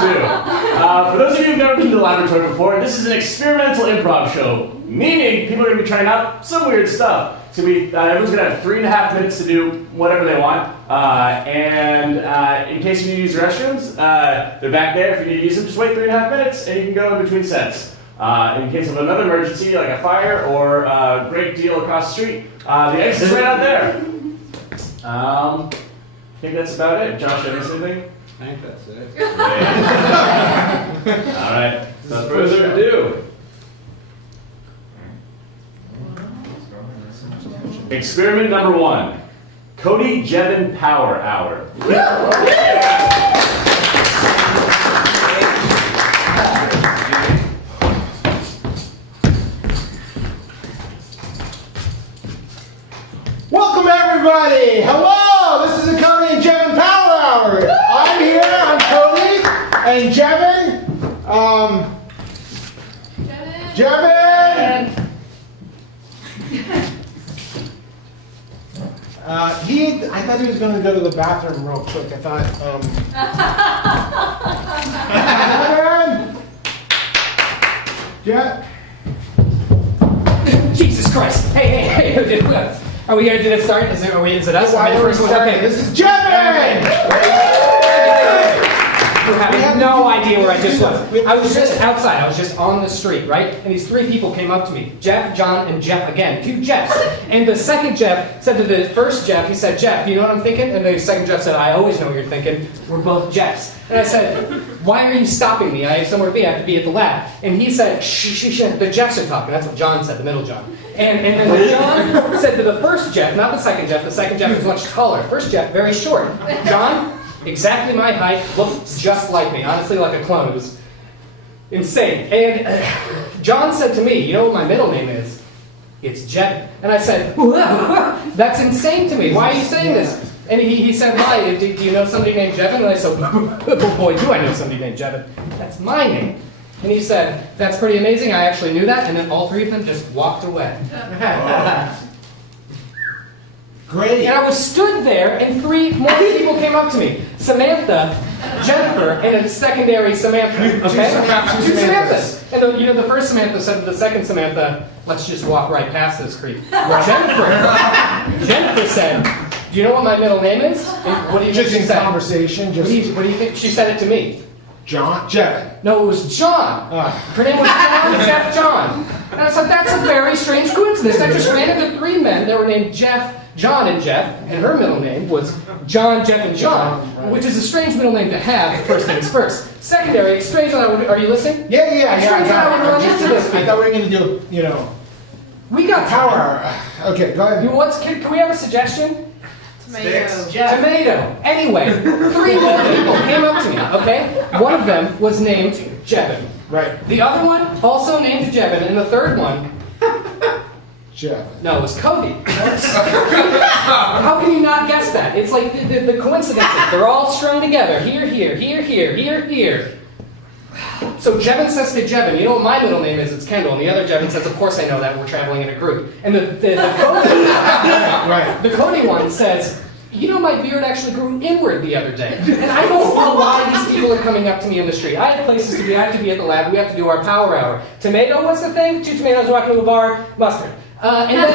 too. For those of you who've never been to the laboratory before, this is an experimental improv show, meaning people are going to be trying out some weird stuff. So everyone's going to have 3.5 minutes to do whatever they want. In case you need to use the restrooms, they're back there. If you need to use them, just wait 3.5 minutes and you can go in between sets. In case of another emergency, like a fire or a great deal across the street, the exit's right out there. I think that's about it. Josh, did I miss anything? I think that's it. All right. Without further ado. Experiment number 1. Cody Jevin Power Hour. Welcome everybody! Hello! This is the Cody and Jevin Power Hour. I'm here, I'm Cody, and Jevin, Jevin! I thought he was going to go to the bathroom real quick. I thought, Jevin! Jesus Christ! Hey! Are we here? Did it start? Is it us? Why are we starting? This is Jevin! You have no idea where I just was. I was just outside. I was just on the street, right? And these 3 people came up to me. Jeff, John, and Jeff again. 2 Jeffs. And the second Jeff said to the first Jeff, he said, Jeff, you know what I'm thinking? And the second Jeff said, I always know what you're thinking. We're both Jeffs. And I said, why are you stopping me? I have somewhere to be. I have to be at the lab. And he said, shh. The Jeffs are talking. That's what John said, the middle John. And then John said to the first Jeff, not the second Jeff. The second Jeff was much taller. First Jeff, very short. John, exactly my height, looked just like me. Honestly, like a clone. It was insane. And John said to me, you know what my middle name is? It's Jevin. And I said, that's insane to me. Why are you saying this? And he said, why? Do you know somebody named Jevin? And I said, oh boy, do I know somebody named Jevin. That's my name. And he said, that's pretty amazing. I actually knew that. And then all 3 of them just walked away. Great. And I was stood there, and 3 more people came up to me. Samantha, Jennifer, and a secondary Samantha. Okay? 2 Samanthas. And the first Samantha said to the second Samantha, let's just walk right past this creep. Jennifer said, do you know what my middle name is? And what do you think she said? Conversation. What do you think? She said it to me. Jevin. No, it was John. Her name was Jeff John. And I said, that's a very strange coincidence. I just ran into 3 men. They were named Jeff, John, and Jeff. And her middle name was John, Jeff, and John, which is a strange middle name to have, first things first. Secondary, strange that I would, are you listening? Yeah. I would run into this. I thought we were going to do, We got power. Okay, go ahead. Can we have a suggestion? Tomato. Anyway, 3 more people came up to me, okay? One of them was named Jevin. Right. The other one, also named Jevin, and the third one, Jevin. no, it was Cody. How can you not guess that? It's like the coincidences. They're all strung together. Here. So Jevin says to Jevin, you know what my middle name is? It's Kendall. And the other Jevin says, of course I know that. We're traveling in a group. And the Cody one says, you know my beard actually grew inward the other day. And I don't know why these people are coming up to me in the street. I have places to be. I have to be at the lab. We have to do our power hour. Tomato, what's the thing? 2 tomatoes walking to a bar. Mustard. And then...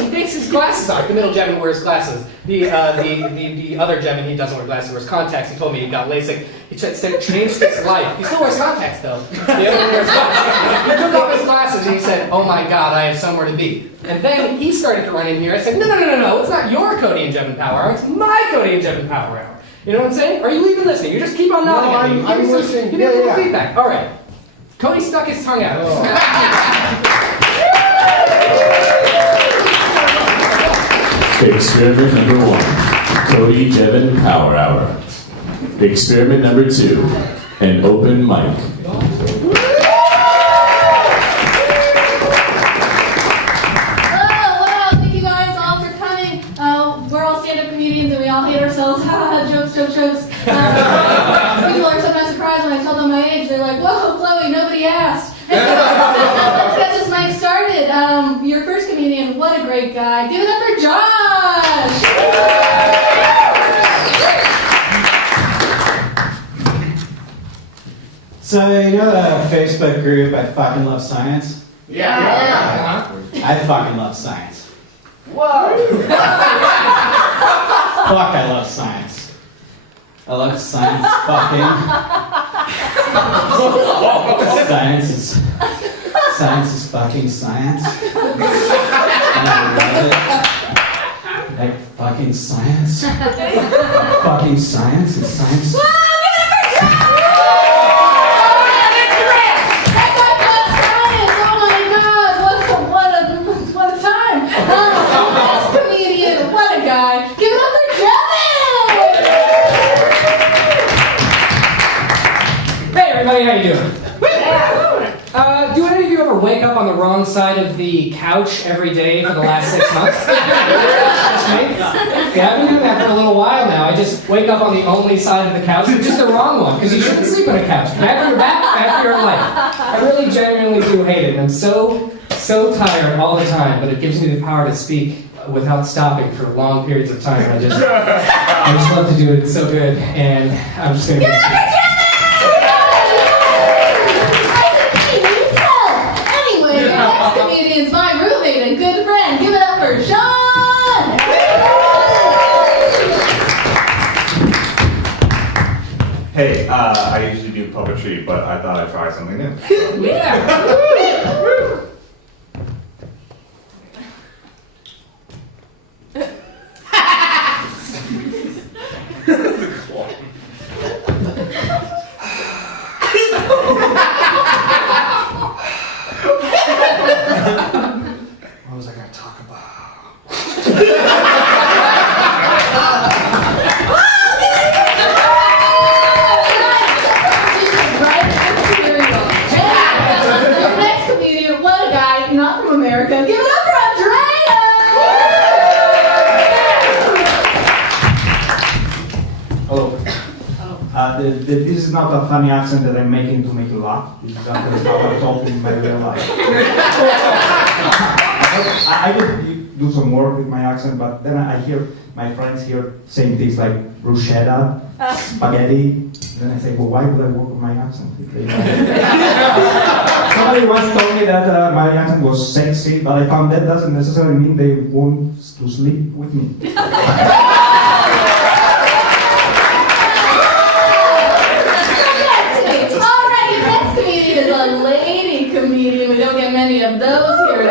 He takes his glasses off. The middle Jevin wears glasses. The other Jevin, he doesn't wear glasses. He wears contacts. He told me he got LASIK. He said changed his life. He still wears contacts though. The other one wears glasses. He took off his glasses and he said, "Oh my God, I have somewhere to be." And then he started to run in here. I said, "No! It's not your Cody and Jevin Power Hour. It's my Cody and Jevin Power Hour." You know what I'm saying? Are you even listening? You just keep on nodding at me. I'm listening. Give me a little feedback. All right. Cody stuck his tongue out. Experiment number 1, Cody Jevin Power Hour. Experiment number 2, an open mic. Well, thank you guys all for coming. We're all stand-up comedians and we all hate ourselves. Jokes. People are sometimes surprised when I tell them my age. They're like, "Whoa, Chloe, nobody asked." Let's get this mic started. Your first comedian, what a great guy. Give it up for John! Facebook group, I fucking love science. Uh-huh. I fucking love science. Whoa! Fuck, I love science. I love science fucking. Science is fucking science. And I love it. Like fucking science. Fucking science is science. Everybody, how you doing? Do any of you ever wake up on the wrong side of the couch every day for the last 6 months? Just me? Yeah, I've been doing that for a little while now. I just wake up on the only side of the couch, but just the wrong one, because you shouldn't sleep on a couch. Bad for your back, bad for your life. I really genuinely do hate it, and I'm so tired all the time, but it gives me the power to speak without stopping for long periods of time. I just love to do it. It's so good, and I'm just gonna. Comedian's my roommate and good friend. Give it up for Sean! Hey, I usually do puppetry, but I thought I'd try something new. Yeah! What was I going to talk about? Your next comedian, what a guy, not from America. Give it up for Andrea! Hello. This is not a funny accent that I'm making to make you laugh. This is actually how I talk in my real life. I could do some work with my accent, but then I hear my friends here saying things like bruschetta, spaghetti. Then I say, well, why would I work with my accent? Somebody once told me that my accent was sexy, but I found that doesn't necessarily mean they want to sleep with me. Comedian, we don't get many of those here.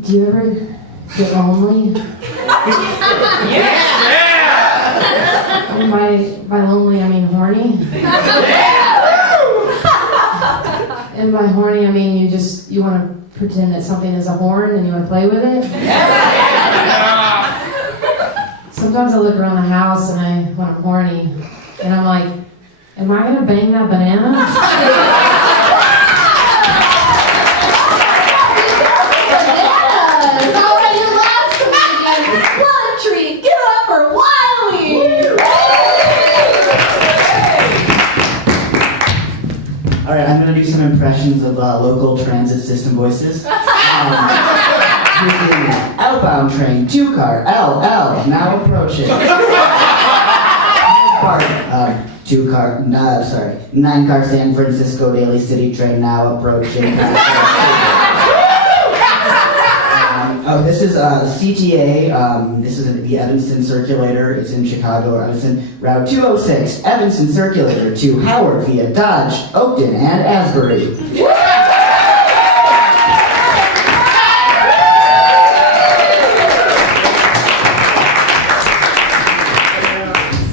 Do you ever get lonely? And by lonely, I mean horny. And by horny, I mean you want to pretend that something is a horn and you want to play with it. Sometimes I look around the house and when I'm horny, and I'm like, am I gonna bang that banana? Bananas! All right, your last comedian. What a treat! Give it up for Wiley! All right, I'm going to do some impressions of local transit system voices. Outbound train, 2-car, LL, now approaching. 9-car San Francisco Daily City train now approaching. This is CTA. This is the Evanston Circulator. It's in Chicago, Evanston. Route 206, Evanston Circulator to Howard via Dodge, Oakton, and Asbury.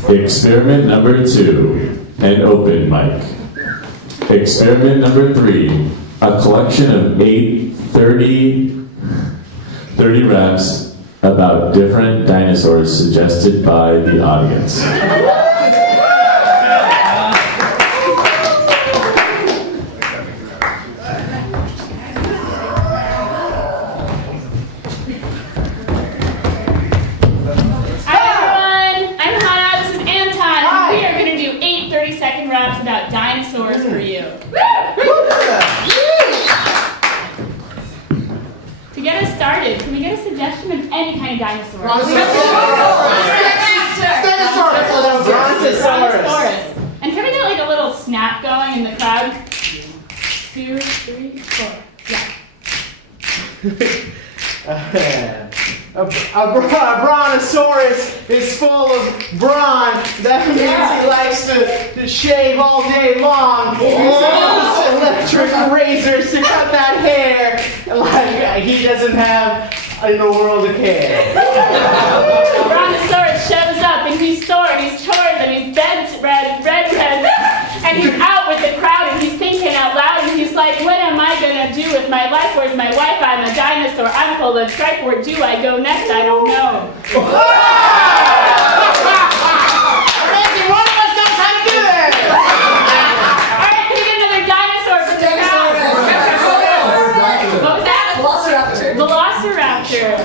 Experiment number 2, an open mic. Experiment number 3, a collection of 30 raps about different dinosaurs suggested by the audience. About dinosaurs for you. To get us started, can we get a suggestion of any kind of dinosaur? 2, 3, 4. Yeah. A brontosaurus is full of brawn. That means he likes to shave all day long. He uses electric razors to cut that hair like he doesn't have in the world of care. The brontosaurus shows up and he's sore and he's torn and he's bent red. And he's out with the crowd and he's thinking out loud and he's like, what am I gonna do with my life? Where's my wife? I'm a dinosaur. I'm full of stripe. Where do I go next? I don't know. Randy, one of us knows how to do that! Alright, can we get another dinosaur for the crowd? What was that? Velociraptor.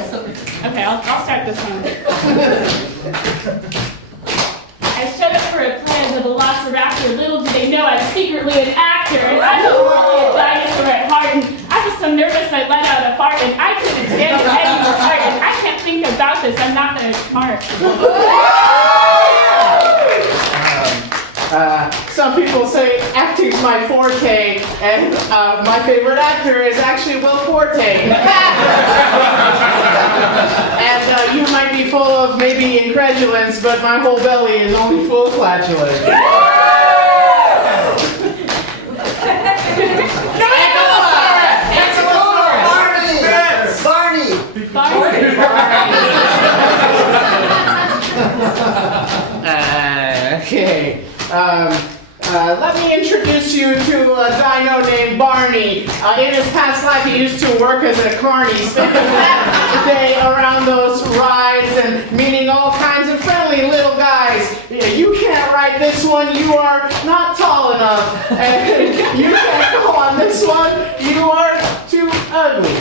Okay, I'll start this one. I showed up for a play as a velociraptor. Little did they know I was secretly an actor, and I was really a dinosaur at heart. And I was so nervous I let out a fart, and I couldn't stand it anymore. And I can't think about this. I'm not that smart. Some people say acting's my forte, and my favorite actor is actually Will Forte. And you might be full of maybe incredulence, but my whole belly is only full of flatulence. Okay. Let me introduce you to a dino named Barney. In his past life, he used to work as a carny, spending half the day around those rides and meeting all kinds of friendly little guys. You can't ride this one, you are not tall enough. And you can't go on this one, you are too ugly.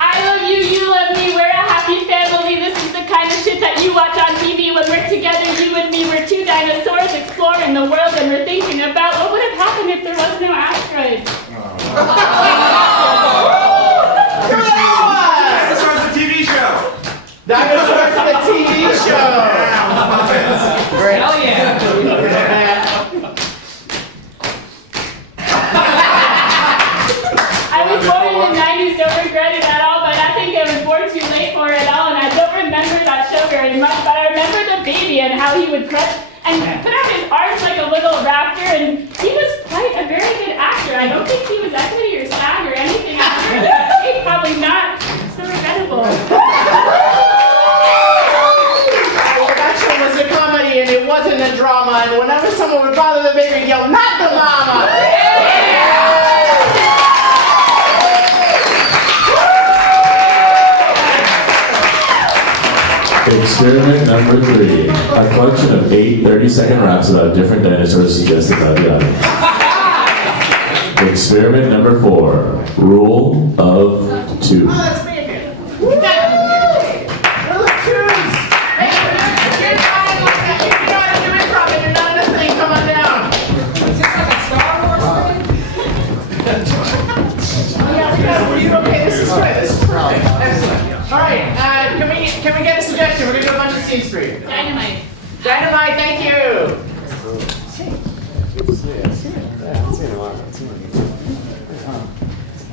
I love you, you love me, we're a happy family. This is the kind of shit that you watch on TV when we're together. You and me, we're two dinosaurs exploring the world and we're thinking about what would have happened if there was no asteroids. Dinosaurs the TV show. Dinosaurs the TV show. Great. Hell yeah. I was born in the 90s, don't regret it at all, but I think I was born too late for it all, and I don't remember that show very much, but I remember the baby and how he would crush and put out his arms like a little raptor, and he was quite a very good actor. I don't think he was equity or SAG or anything. He's probably not. So regrettable. Well, that show was a comedy and it wasn't a drama, and whenever someone would bother the baby, he'd yell, "Not the mama!" Experiment number 3. A collection of 8 30-second raps about different dinosaurs suggested by the audience. Experiment number 4. Rule of 2. Oh, that's me again. Rule of twos! Hey, you're trying like that. If you know how to do improv and you're not in this thing, come on down. Is this like a Star Wars thing? Okay, this is good. This is perfect. Excellent. All right, can we get a suggestion? We're going to do a bunch of scenes for you. Dynamite. Dynamite, thank you.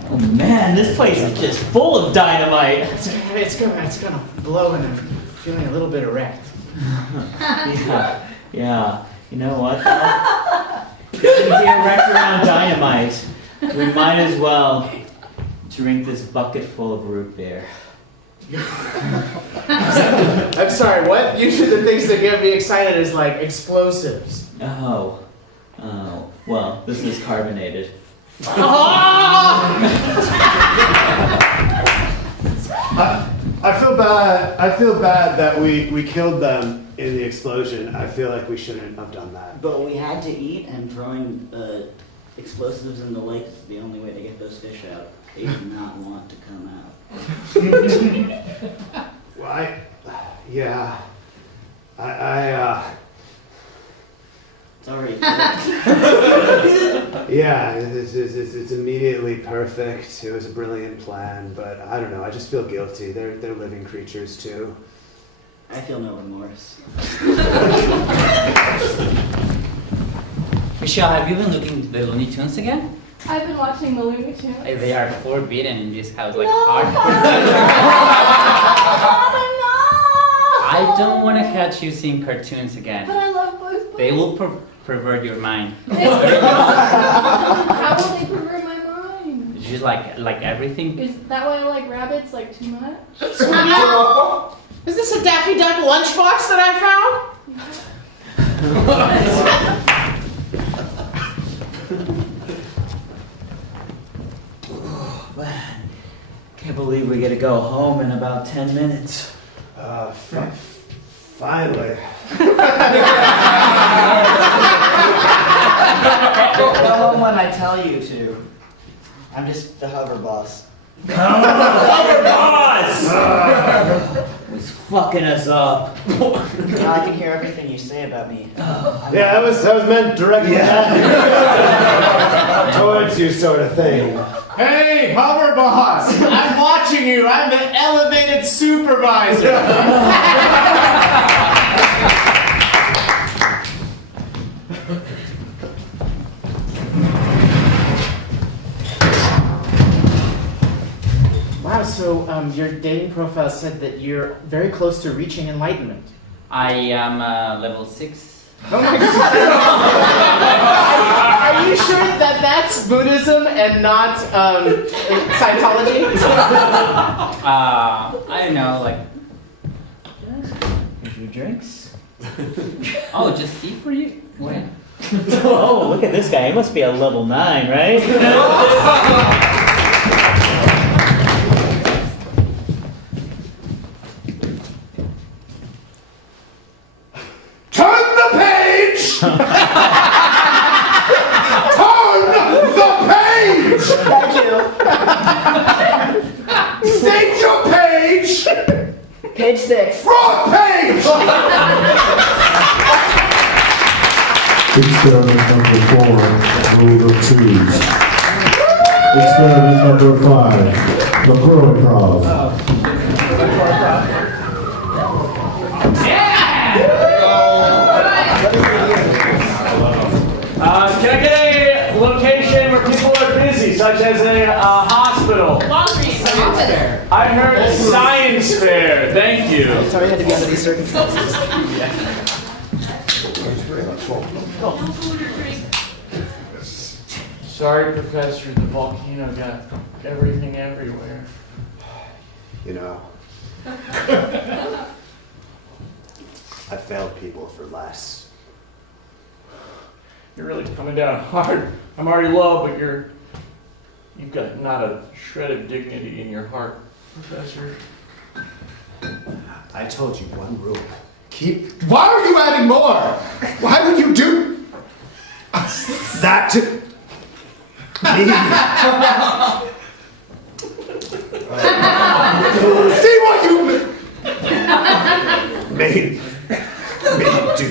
Oh man, this place is just full of dynamite. It's gonna blow and I'm feeling a little bit erect. Yeah. You know what? If we're here wrecked around dynamite, we might as well drink this bucket full of root beer. I'm sorry, what? Usually the things that get me excited is like explosives. Oh, well, this is carbonated. I feel bad that we killed them in the explosion. I feel like we shouldn't have done that. But we had to eat, and throwing explosives in the lake is the only way to get those fish out. They do not want to come out. Well, Sorry. Yeah, it's immediately perfect. It was a brilliant plan, but I don't know. I just feel guilty. They're living creatures too. I feel no remorse. Michelle, have you been looking at the Looney Tunes again? I've been watching the Looney Tunes. They are forbidden in this house, like No, hard. Father, no! I don't want to catch you seeing cartoons again. But I love Bugs Bunny. They will pervert your mind. How will they pervert my mind? Just like everything. Is that why I like rabbits like too much? Is this a Daffy Duck lunchbox that I found? Man, can't believe we get to go home in about 10 minutes. Finally. Go home when I tell you to. I'm just the hover boss. Hover boss! Was fucking us up. Now I can hear everything you say about me. Yeah, that was meant directly towards you, sort of thing. Hey, hover boss! I'm watching you. I'm the elevated supervisor. Wow, so your dating profile said that you're very close to reaching enlightenment. I am level 6. Oh my God! Are you sure that that's Buddhism and not Scientology? I don't know, like. Here's your drinks. Oh, just tea for you? What? Oh, look at this guy. He must be a level 9, right? Turn the page! Turn the page! Thank you. State your page! Page 6. Wrong page! Experiment number 4, rule of twos. Experiment number 5, Improv. Can I get a location where people are busy, such as a hospital? Laundry. I heard science fair. Thank you. Sorry I had to be under these circumstances. Sorry, Professor, the volcano got everything everywhere. You know, I failed people for less. You're really coming down hard. I'm already low, but you've got not a shred of dignity in your heart, Professor. I told you one rule. Why are you adding more? Why would you do that to me? See what you made me do.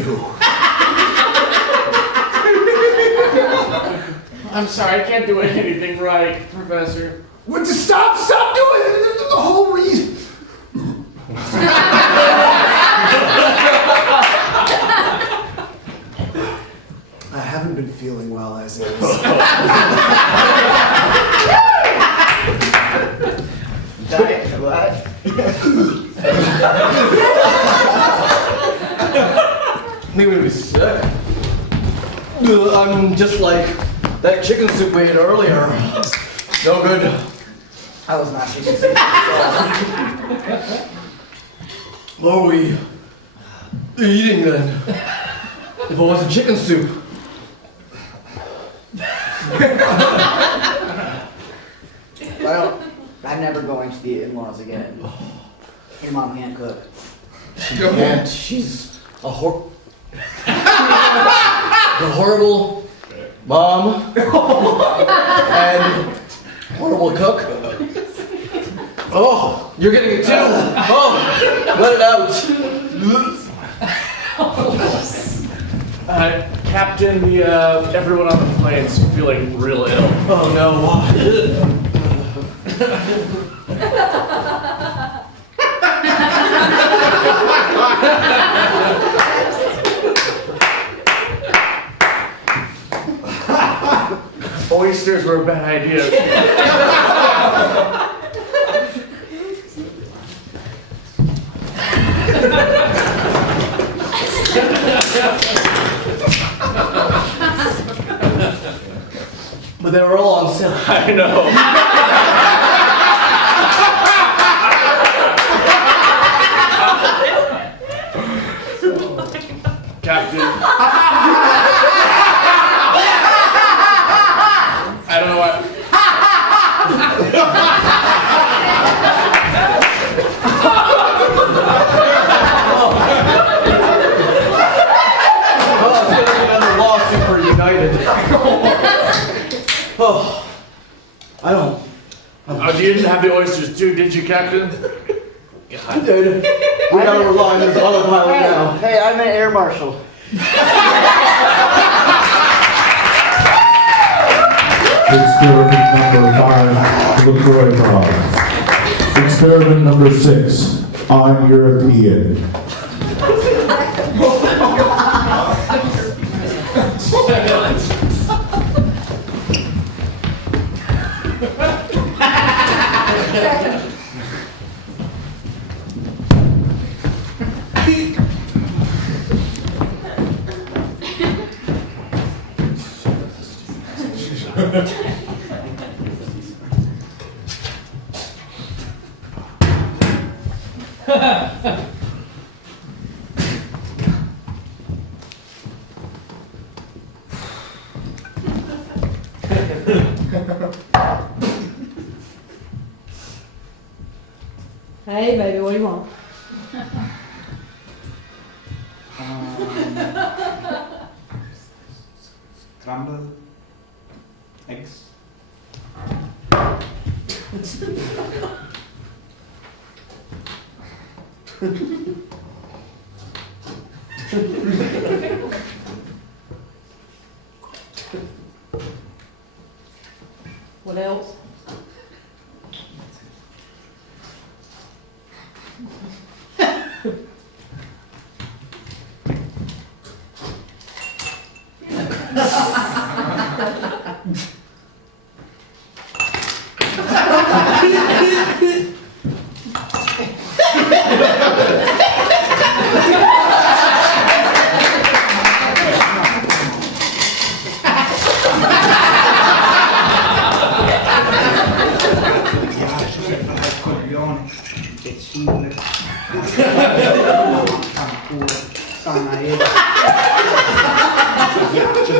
I'm sorry, I can't do anything right, Professor. Stop doing it. The whole reason. I haven't been feeling well as is. What? Maybe we sick. I'm just like that chicken soup we ate earlier. No good. I was not chicken soup. What are we eating then? If it wasn't chicken soup. I'm never going to the in-laws again. Your mom can't cook. She can't. She's a the horrible mom and horrible cook. Oh, you're getting it too. Oh, let it out. Captain, everyone on the plane's feeling real ill. Oh no, why? oysters were a bad idea. But they were all on sale. I know. Captain. I don't know what. Oh, I feel like another lawsuit for United. Oh, I don't. Oh, you didn't have the oysters too, did you, Captain? I did. We gotta rely on this autopilot now. Hey, I'm an air marshal. Experiment number 5, LaCroix Prague. Experiment number 6, I'm European. Hey, baby, what do you want? Scrambled eggs. What else?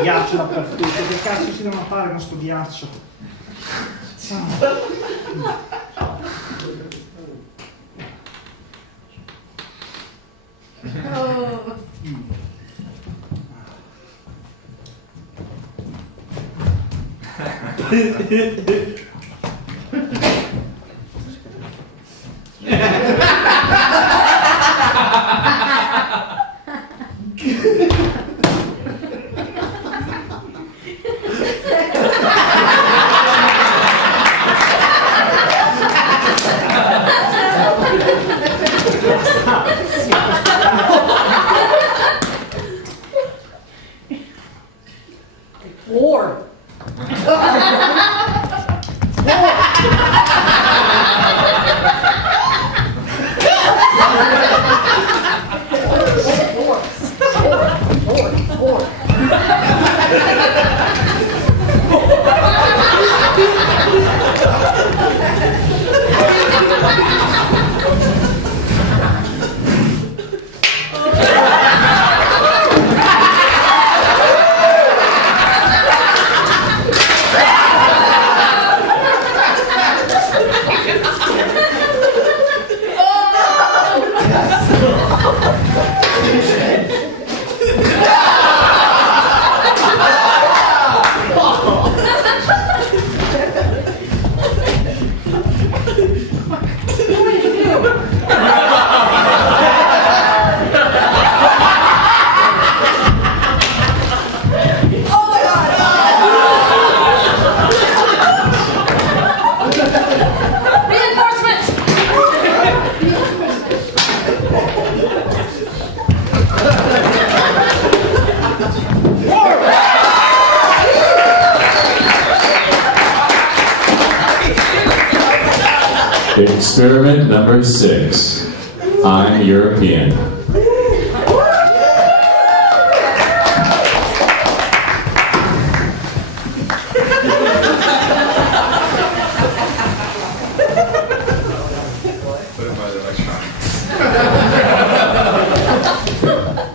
Ghiaccio dappertutto, che cazzo si devono fare con sto ghiaccio? War. Experiment number 6. I'm European.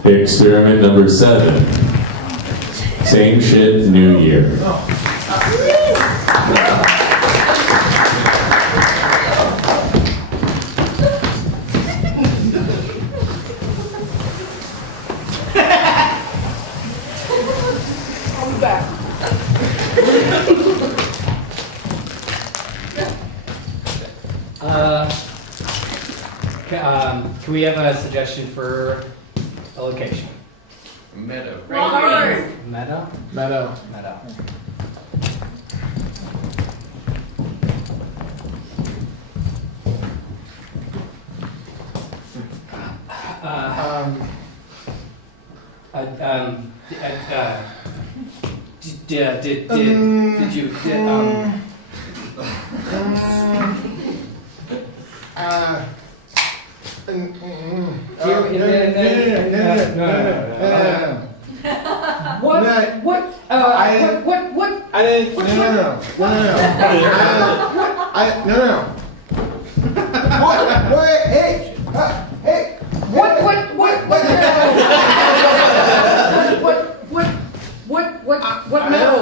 Experiment number 7. Same shit, new year. Can we have a suggestion for a location? Meadow. Meadow? Meadow. Meadow. Did you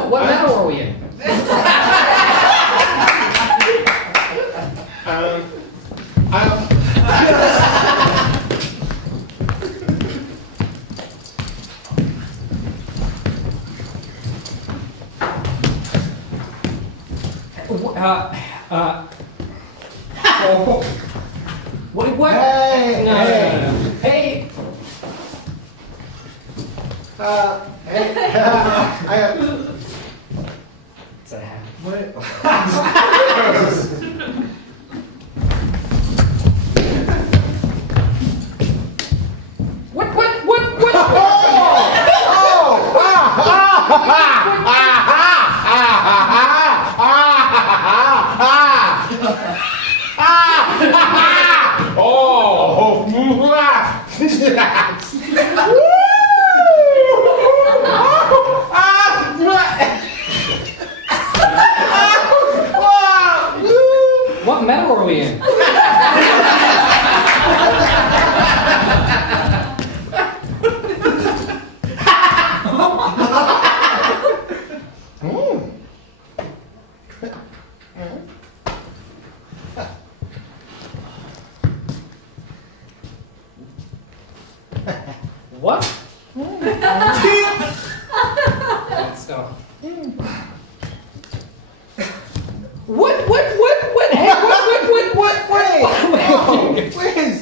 What meadow are we in? What? Hey, No. Hey. It's a hat. What meadow are we in? What? Let's go. What? Hey, what? Please.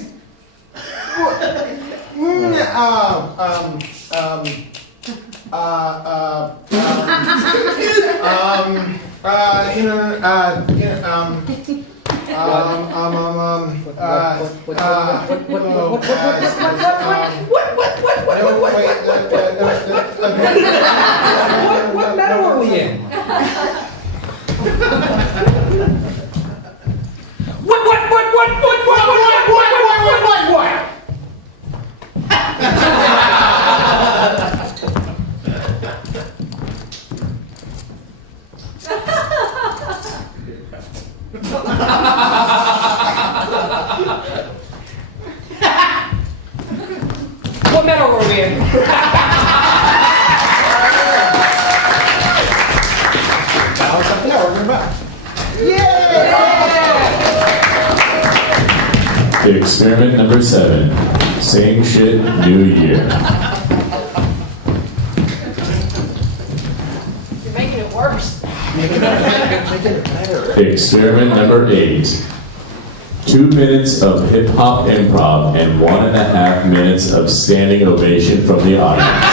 What meadow are we in? What? What meadow are we in? Experiment number 7. Same shit, new year. You're making it worse. Experiment number 8. 2 minutes of hip-hop improv and 1.5 minutes of standing ovation from the audience.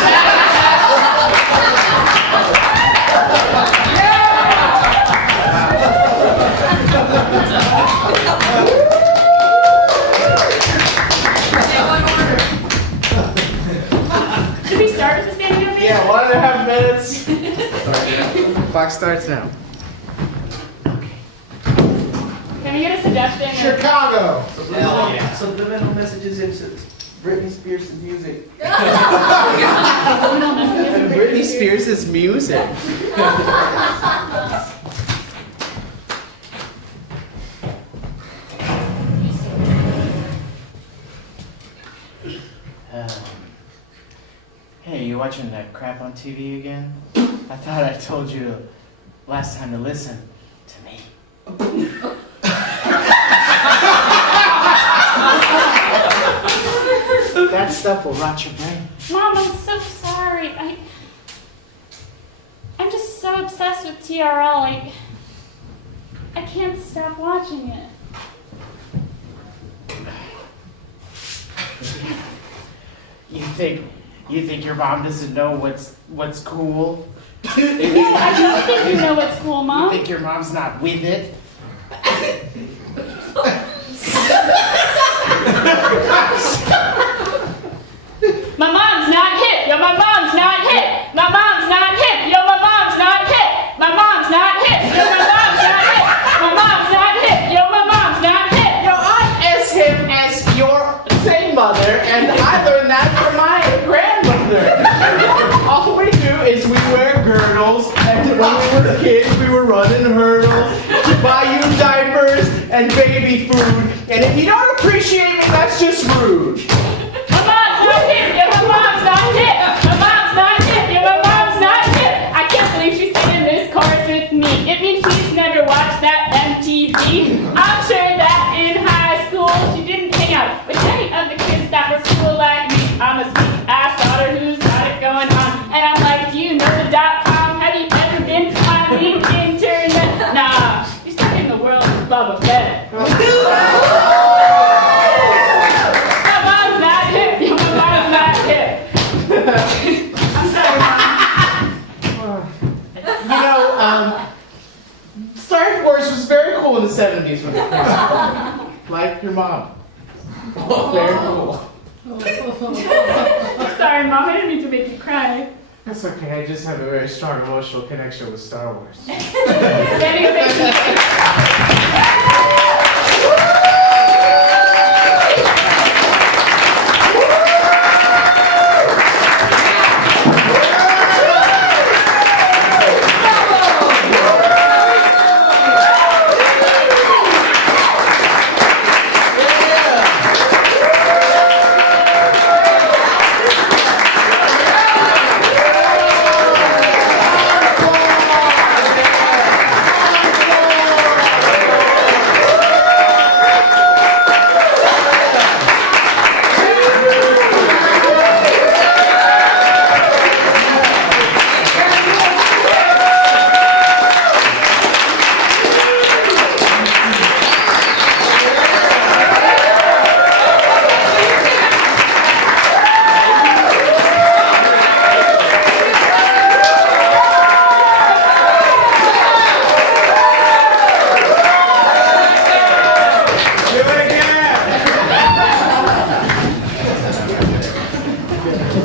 Should we start with the standing ovation? Yeah, 1.5 minutes. Clock starts now. Can Can we get a suggestion? Chicago. Subliminal messages into Britney Spears' music. Britney Spears' music. Hey, you watching that crap on TV again? I thought I told you last time to listen to me. That stuff will rot your brain. Mom, I'm so sorry. I'm just so obsessed with TRL. I can't stop watching it. You think your mom doesn't know what's cool? No, I don't think you know what's cool, Mom. You think your mom's not with it? My mom's not hip. Yo, my mom's not hip. My mom's not hip. Yo, my mom's not hip. My mom's not hip. Yo, my mom's not hip. My mom's not hip. Yo, my mom's not hip. Yo, I'm as hip as your same mother, and I learned that from my grandmother. All we do is we wear girdles, and when we were kids, we were running hurdles to buy you diapers and baby food. And if you don't appreciate me, that's just rude. My mom's not hip. Yo, my mom's not hip. My mom's not hip. Yo, my mom's not hip. I can't believe she's singing this chorus with me. It means she's never watched that MTV. I'm sure that in high school she didn't hang out with any of the kids that were cool like me. I'm a sweet ass daughter who's got it going on. And I'm like, do you know the .com? Have you ever been on the internet? Nah, you're stuck in the world of Bubba Fett. My mom's not hip. Yo, my mom's not hip. I'm sorry, Mom. You know, Star Wars was very cool in the 70s when it came out. Like your mom. Very cool. Sorry, Mom. I didn't mean to make you cry. That's okay, I just have a very strong emotional connection with Star Wars.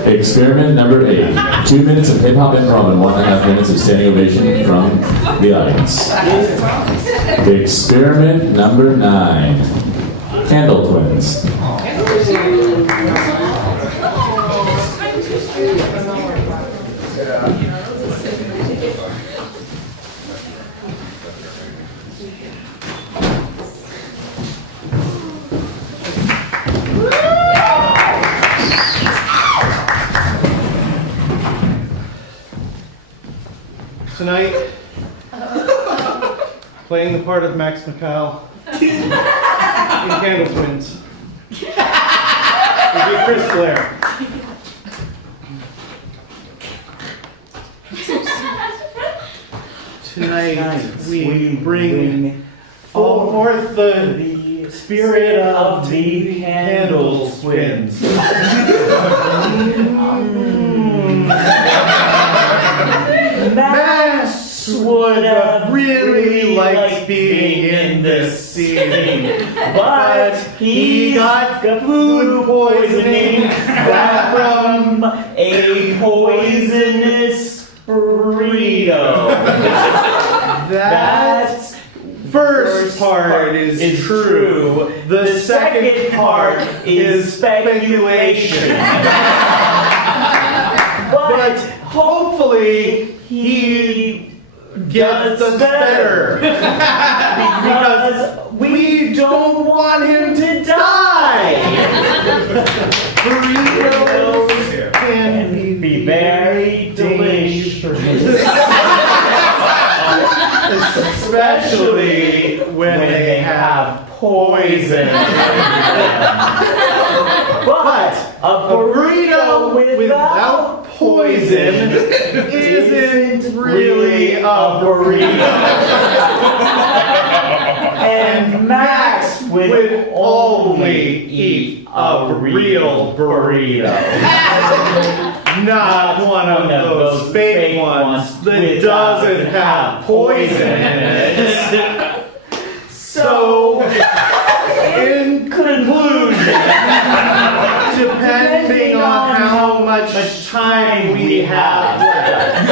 Experiment number 8. 2 minutes of hip-hop improv and 1.5 minutes of standing ovation from the audience. Experiment number 9. Candle Twins. Tonight, playing the part of Max Mikhail in Candle Twins, will be Chris Blair. Tonight, we bring forth the spirit of the Candle Twins. Max would have really liked being in this scene, but he got food poisoning from a poisonous burrito. That first part is true. The second part is speculation. But hopefully he gets us better. Because we don't want him to die. Burritos can be very delicious. Especially when they have poison. But a burrito without poison isn't really a burrito. And Max would only eat a real burrito. Not one of those fake ones that doesn't have poison in it. So, in conclusion, depending on how much time we have left,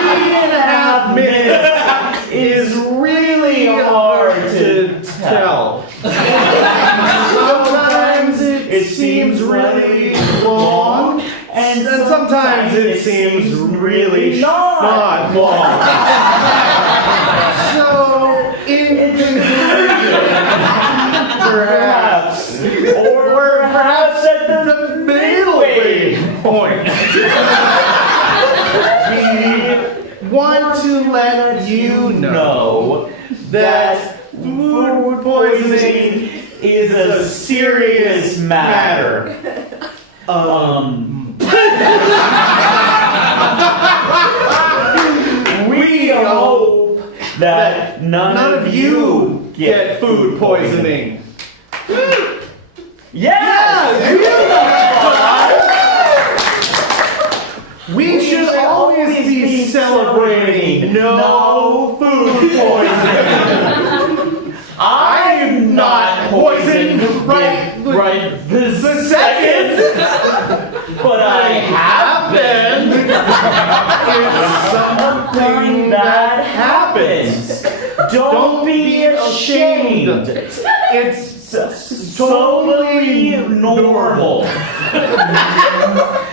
3.5 minutes is really hard to tell. Sometimes it seems really long, and sometimes it seems really not long. So, in conclusion, perhaps at the midway point, we want to let you know that food poisoning is a serious matter. We hope that none of you get food poisoning. We should always be celebrating no food poisoning. I'm not poisoned right this second, but I have been. It's something that happens. Don't be ashamed. It's totally normal.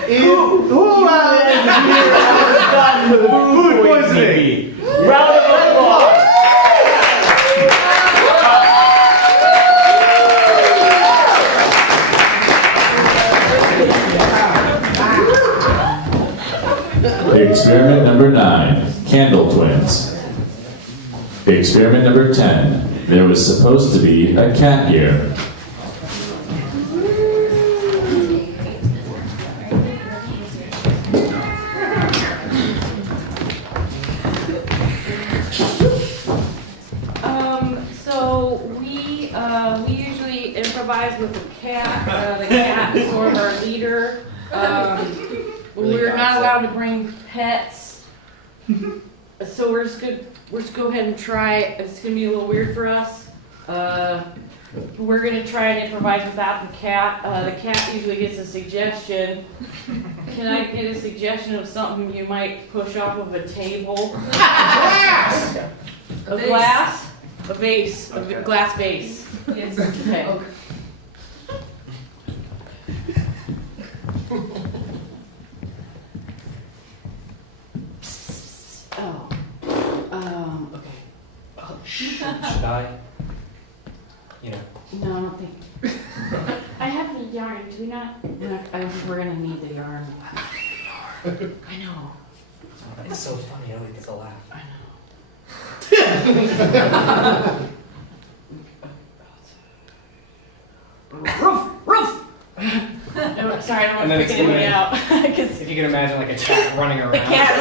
Who out here has gotten food poisoning? Round of applause. Experiment number 9, candle twins. Experiment number 10, there was supposed to be a cat here. So we usually improvise with the cat. The cat is sort of our leader. We're not allowed to bring pets, so we're just go ahead and try. It's gonna be a little weird for us. We're gonna try and improvise without the cat. The cat usually gets a suggestion. Can I get a suggestion of something you might push off of a table? A glass. A glass. A vase. Okay. A glass vase. Yes. Okay. Okay. Should I? You know. No, I don't think. I have the yarn. Do we not? I don't think we're gonna need the yarn. I know. It's so funny. I only get to laugh. I know. Roof! No, sorry, I don't want to freak anybody out. If you can imagine like a cat running around. The cat.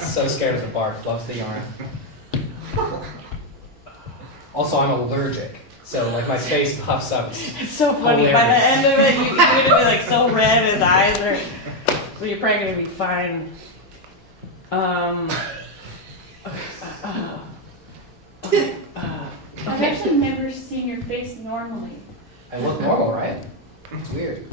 So scared of the bark. Loves the yarn. Also, I'm allergic. So like my face puffs up. It's so funny. Hilarious. By the end of it, you're gonna be like so red. His eyes are. So you're probably gonna be fine. I've actually never seen your face normally. I look normal, right? It's weird.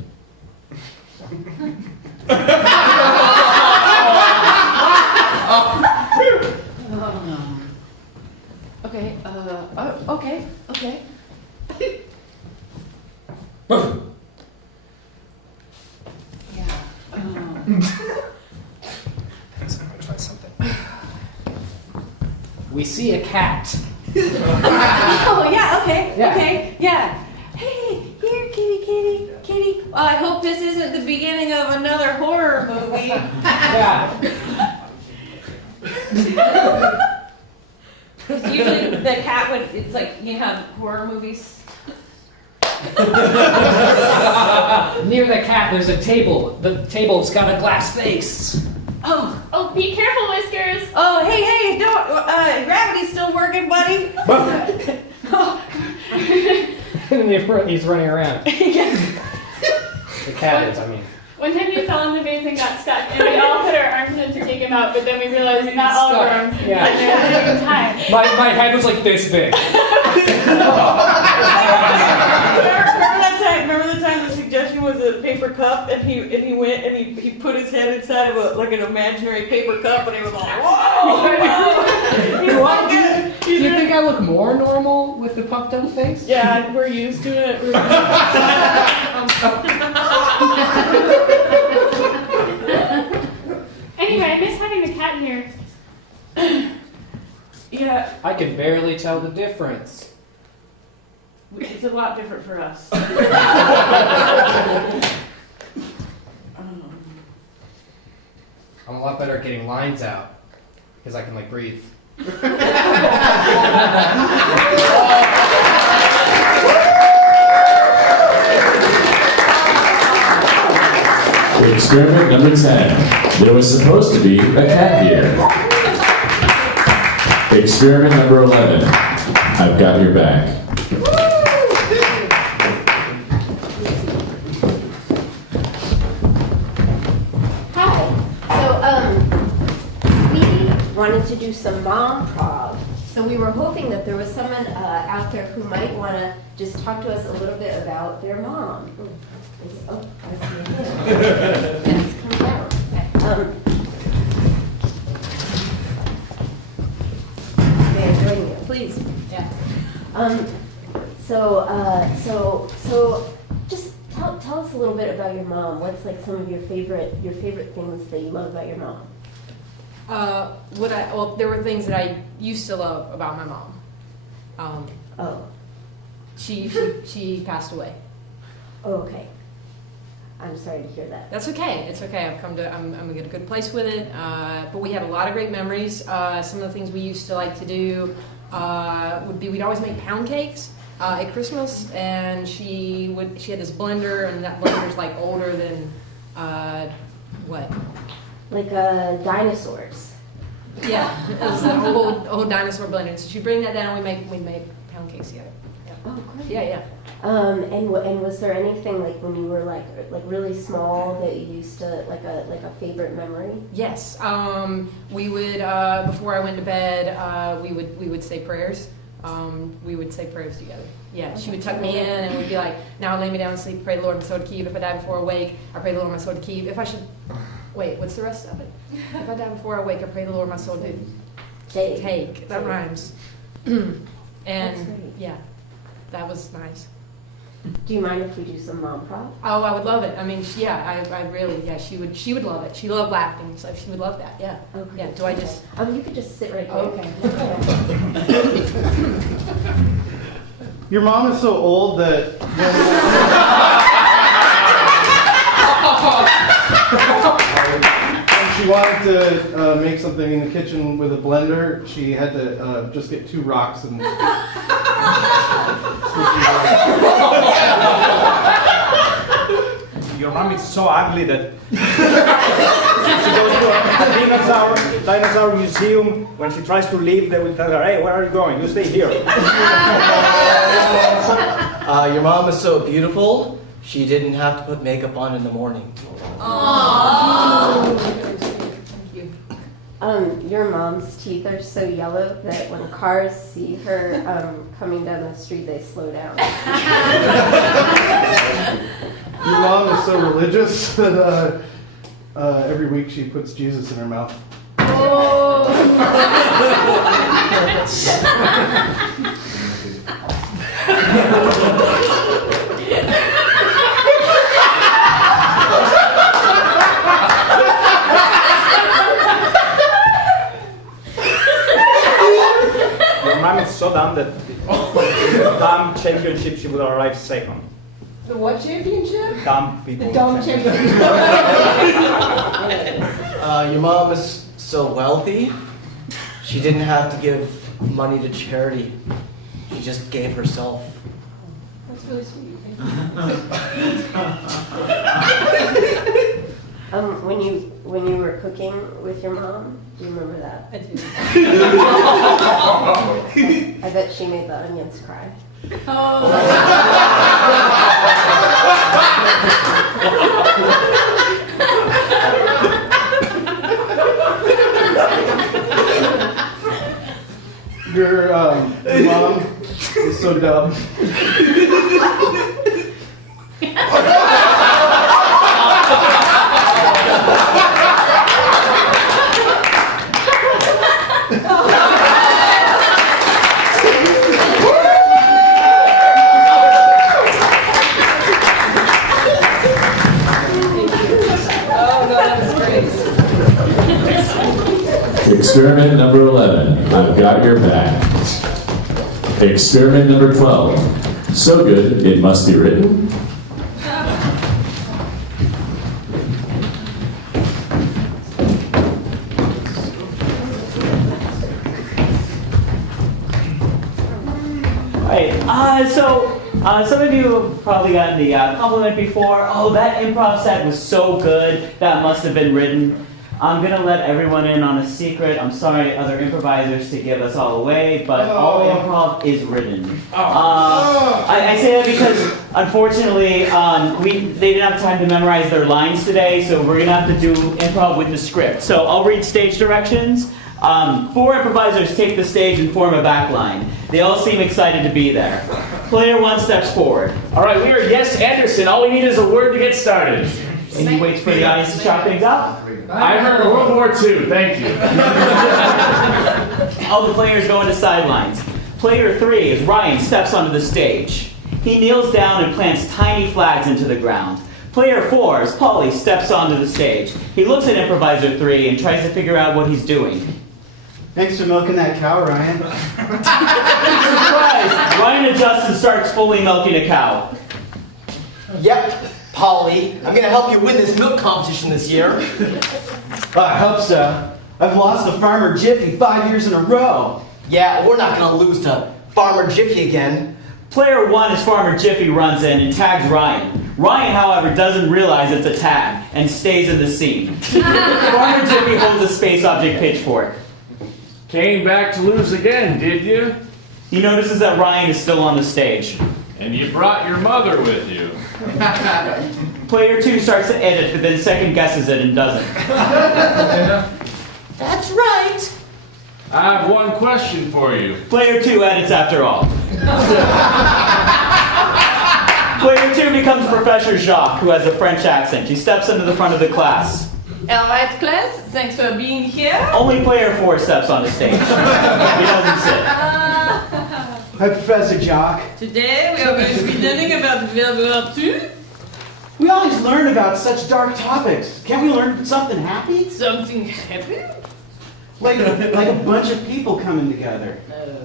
We see a cat. Oh, yeah, okay, Yeah. okay, yeah. Hey, here, kitty. Well, I hope this isn't the beginning of another horror movie. Yeah. Usually the cat would, it's like, you have horror movies. Near the cat, there's a table. The table's got a glass face. Oh, be careful, Whiskers. Oh, hey, don't, gravity's still working, buddy. And he's running around. The cat is, I mean. One time you fell in the vase and got stuck, and we all put our arms in to take him out, but then we realized not all of our arms could Yeah. get there at the same time. My head was like this big. Remember the time the suggestion was a paper cup, and he went and he put his head inside of an imaginary paper cup, and he was like, whoa! What? Do you think I look more normal with the puffed up face? Yeah, we're used to it. Anyway, I miss having the cat here. Yeah, I can barely tell the difference. it's a lot different for us. I'm a lot better at getting lines out because I can like breathe. Experiment number 10. There was supposed to be a cat here. Experiment number 11. I've got your back. Hi. So, we wanted to do some Improv. So we were hoping that there was someone out there who might want to just talk to us a little bit about their mom. I see it here. Yes, come down. May I join you? Please. Yeah. So just tell us a little bit about your mom. What's like some of your favorite things that you love about your mom? Well, there were things that I used to love about my mom. She passed away. Oh, okay. I'm sorry to hear that. That's okay. It's okay. I'm in a good place with it. But we had a lot of great memories. Some of the things we used to like to do would be we'd always make pound cakes at Christmas, and she had this blender, and that blender's like older than what? Like dinosaurs. Yeah, it was an old dinosaur blender. So she'd bring that down, and we'd make pound cakes together. Yeah. Oh, great. Yeah. And was there anything like when you were like really small that you used to like a favorite memory? Yes. We would before I went to bed, we would say prayers. We would say prayers together. Yeah, Okay. she would tuck me in and we'd be like, now lay me down and sleep, pray the Lord my soul to keep. If I die before I wake, I pray the Lord my soul to keep. If I should, wait, what's the rest of it? If I die before I wake, I pray the Lord my soul to take. That rhymes. And That's great. yeah, that was nice. Do you mind if we do some Improv? Oh, I would love it. I mean, I really, she would love it. She loved laughing, so she would love that. Yeah. Okay. Yeah. Do I just? Oh, you could just sit right here. Okay. Your mom is so old that when she wanted to make something in the kitchen with a blender, she had to just get 2 rocks and Your mom is so ugly that she goes to a dinosaur museum. When she tries to leave, they will tell her, "Hey, where are you going? You stay here." Your mom is so beautiful, she didn't have to put makeup on in the morning. Oh. Thank you. Your mom's teeth are so yellow that when cars see her coming down the street, they slow down. Your mom is so religious that every week she puts Jesus in her mouth. so dumb that the dumb championship she would arrive second. The what championship? Dumb people. The dumb championship. Your mom is so wealthy, she didn't have to give money to charity. She just gave herself. That's really sweet. When you were cooking with your mom, do you remember that? I do. I bet she made the onions cry. Your mom is so dumb. Experiment number 11, I've got your back. Experiment number 12, so good it must be written. Right, some of you have probably gotten the compliment before. Oh, that improv set was so good, that must have been written. I'm going to let everyone in on a secret. I'm sorry, other improvisers, to give us all away, but all improv is written. I say that because, unfortunately, they didn't have time to memorize their lines today, so we're going to have to do improv with the script. So I'll read stage directions. 4 improvisers take the stage and form a back line. They all seem excited to be there. Player 1 steps forward. All right, we are Yes Anderson. All we need is a word to get started. And he waits for the audience to chop things up. I heard World War II. Thank you. All the players go into sidelines. Player 3, as Ryan steps onto the stage. He kneels down and plants tiny flags into the ground. Player 4, as Polly steps onto the stage. He looks at improviser 3 and tries to figure out what he's doing. Thanks for milking that cow, Ryan. Surprise! Ryan adjusts and starts fully milking a cow. Yep, Polly, I'm gonna help you win this milk competition this year. I hope so. I've lost to Farmer Jiffy 5 years in a row. Yeah, we're not gonna lose to Farmer Jiffy again. Player 1, as Farmer Jiffy runs in and tags Ryan. Ryan, however, doesn't realize it's a tag and stays in the scene. Farmer Jiffy holds a space object pitchfork. Came back to lose again, did you? He notices that Ryan is still on the stage. And you brought your mother with you. Player 2 starts to edit, but then second guesses it and doesn't. That's right. I have one question for you. Player 2 edits after all. Player 2 becomes Professor Jacques, who has a French accent. He steps into the front of the class. All right, class. Thanks for being here. Only player 4 steps on the stage. He doesn't sit. Hi, Professor Jock. Today we are going to be learning about World War II. We always learn about such dark topics. Can't we learn something happy? Something happy? Like a bunch of people coming together.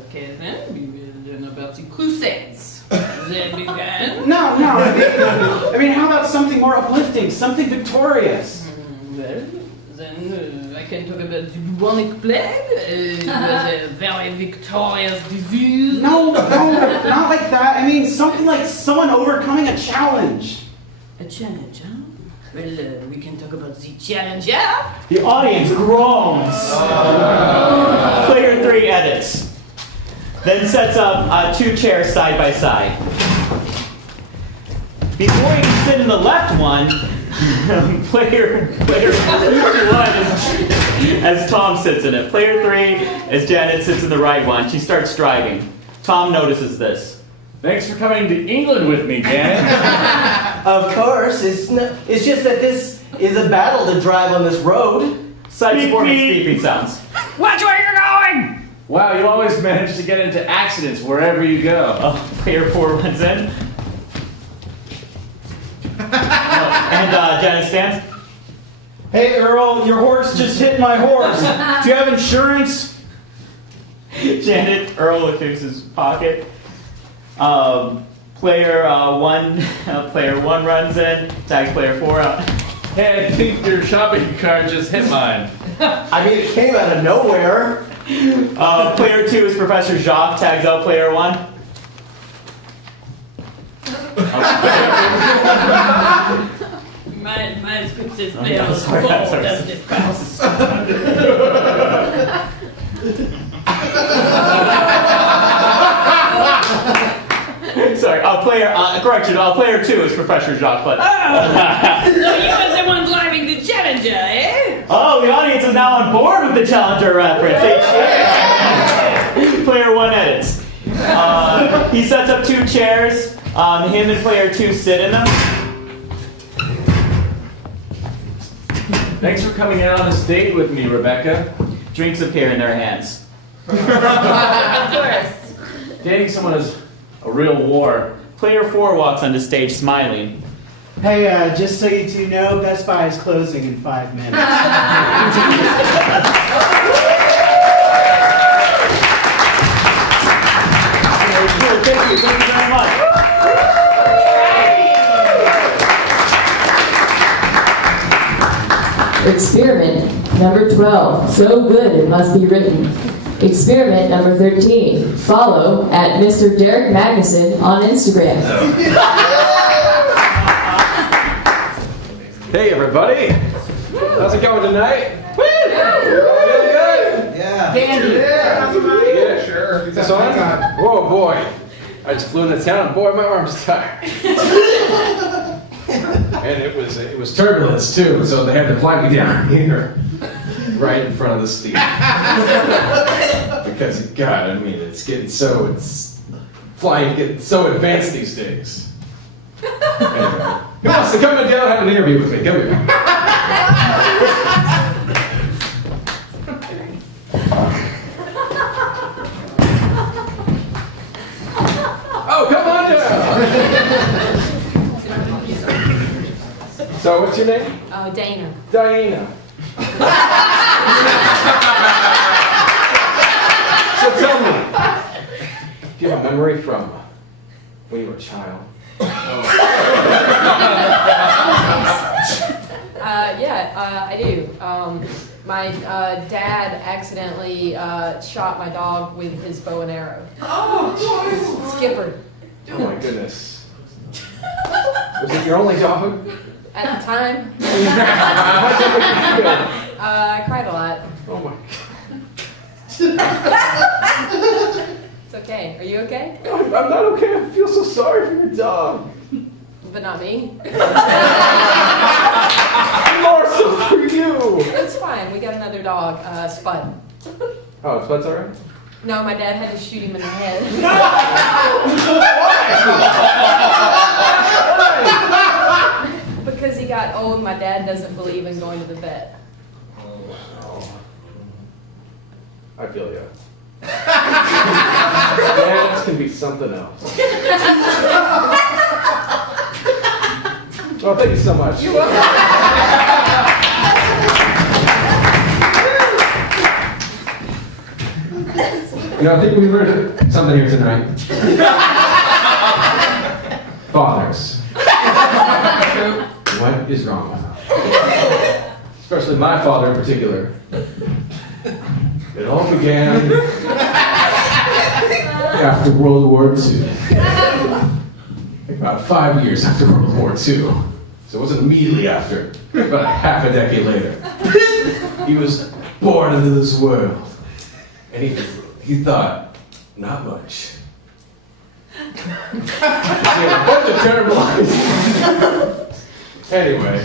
Okay, then we will learn about the Crusades. They began. No. I mean, how about something more uplifting, something victorious? Well, then I can talk about the bubonic plague. It was a very victorious disease. No, not like that. I mean, something like someone overcoming a challenge. A challenge, huh? Well, we can talk about the challenge, yeah? The audience groans. Player 3 edits. Then sets up 2 chairs side by side. Before he can sit in the left one, player 1 as Tom sits in it. Player 3 as Janet sits in the right one. She starts striving. Tom notices this. Thanks for coming to England with me, Janet. Of course, it's just that this is a battle to drive on this road. Side support makes beeping sounds. Watch where you're going! Wow, you always manage to get into accidents wherever you go. Oh, player 4 runs in. And Janet stands. Hey, Earl, your horse just hit my horse. Do you have insurance? Janet Earl fixes his pocket. Player one runs in, tags player 4 out. Hey, I think your shopping cart just hit mine. I mean, it came out of nowhere. Player 2 is Professor Jacques, tags out player 1. Mein Scriptus Oh, yeah, sorry, sorry. doesn't it bounce? Sorry, player 2 is Professor Jacques. But So you was the one driving the Challenger, eh? oh, the audience is now on board with the Challenger reference. Player 1 edits. He sets up 2 chairs. Him and player 2 sit in them. Thanks for coming out on this date with me, Rebecca. Drinks appear in their hands. Of course. Dating someone is a real war. Player 4 walks onto stage smiling. Hey, just so you two know, Best Buy is closing in 5 minutes. Thank you very much. Experiment number 12. So good it must be written. Experiment number 13. Follow at Mr. Derek Magnuson on Instagram. Hey, everybody. How's it going tonight? Woo! Feeling good? Yeah. Dandy. Yeah, sure. Is this on? Whoa, boy. I just flew into town. Boy, my arm's tired. And it was turbulence too, so they had to fly me down here, right in front of the stage. Because God, I mean, it's flying getting so advanced these days. Anyway, who wants to come down and have an interview with me? Come here. Oh, come on down. So, what's your name? Oh, Dana. Diana. So tell me, do you have a memory from when you were a child? I do. My dad accidentally shot my dog with his bow and arrow. Oh, Skipper. oh my goodness. Was it your only dog? At the time. How did you feel? I cried a lot. Oh my It's okay. Are you okay? God. I'm not okay. I feel so sorry for your dog. But not me. More so for you. It's fine. We got another dog, Spud. Oh, Spud's alright? No, my dad had to shoot him in the head. Because he got old, my dad doesn't believe in going to the vet. I feel you. Dads can be something else. Well, thank you so much. You're welcome. You know, I think we learned something here tonight. Fathers. What is wrong with them? Especially my father in particular. It all began after World War II. About 5 years after World War II. So it wasn't immediately after, but half a decade later. He was born into this world. And he thought, not much. He had a bunch of terrible lives. Anyway.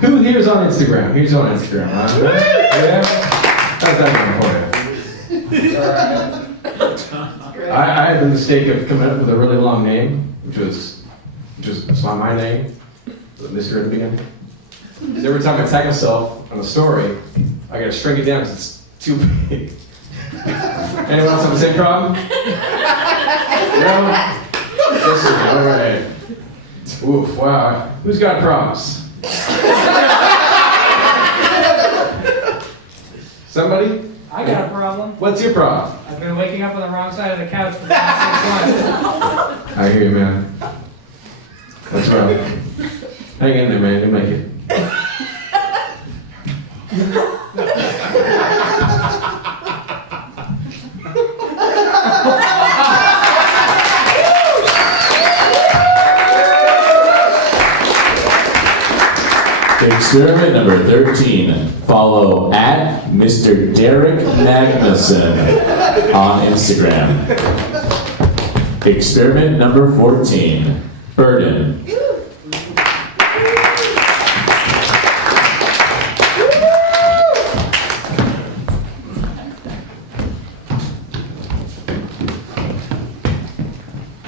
Who here's on Instagram? Who's on Instagram? Yeah? How's that going for you? I had the mistake of coming up with a really long name, which was not my name, with a mystery at the beginning. Because every time I tag myself on a story, I gotta shrink it down because it's too big. Anyone else have the same problem? No? Listen, all right. Oof, wow. Who's got problems? Somebody? I I got a problem. What's your problem? I've been waking up on the wrong side of the couch for the past 6 months. I hear you, man. What's wrong? Hang in there, man. You'll make it. Experiment number 13. Follow at Mr. Derek Magnuson on Instagram. Experiment number 14. Burden.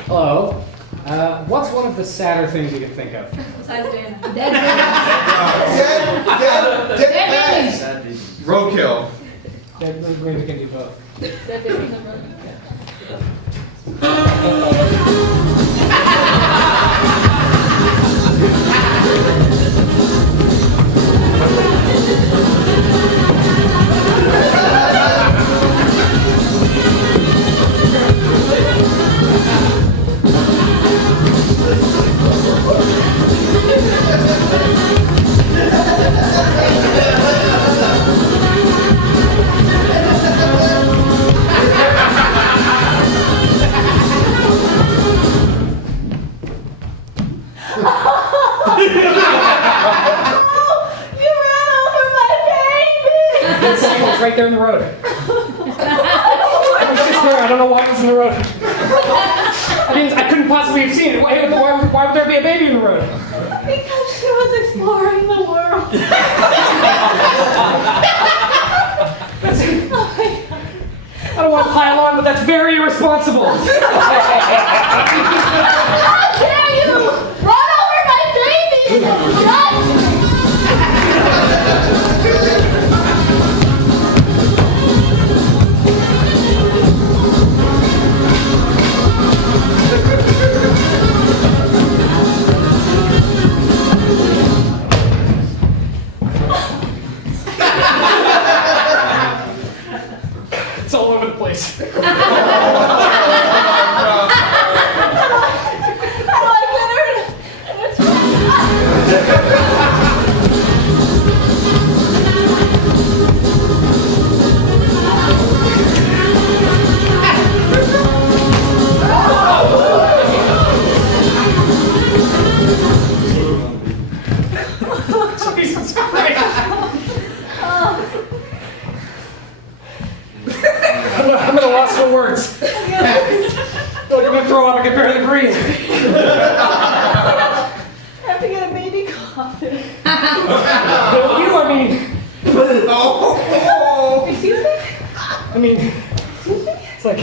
Hello. What's one of the sadder things you can think of? Besides Dan. Dead babies. Roadkill. Maybe we can do both. Dead babies and broken. Right there in the road. I was just there. I don't know why it was in the road. I couldn't possibly have seen it. Why would there be a baby in the road? Because she was exploring the world. I don't want to pile on, but that's very irresponsible. How dare you run over my baby! Run! It's all over the place. How do I get her? Jesus Christ. I'm at a loss for words. I'm gonna throw up. I can barely breathe. I have to get a baby coffin. You, I mean. Excuse me? I mean. It's like.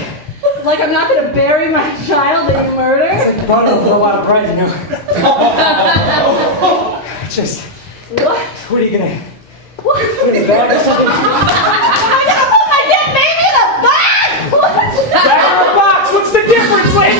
Like I'm not gonna bury my child that you murdered? It's like brought over a lot of pride, you know. Just. What? What are you gonna? What? Put it in a bag or something? I'm gonna put my dead baby in a bag! What? Bag or a box? What's the difference, Lynn?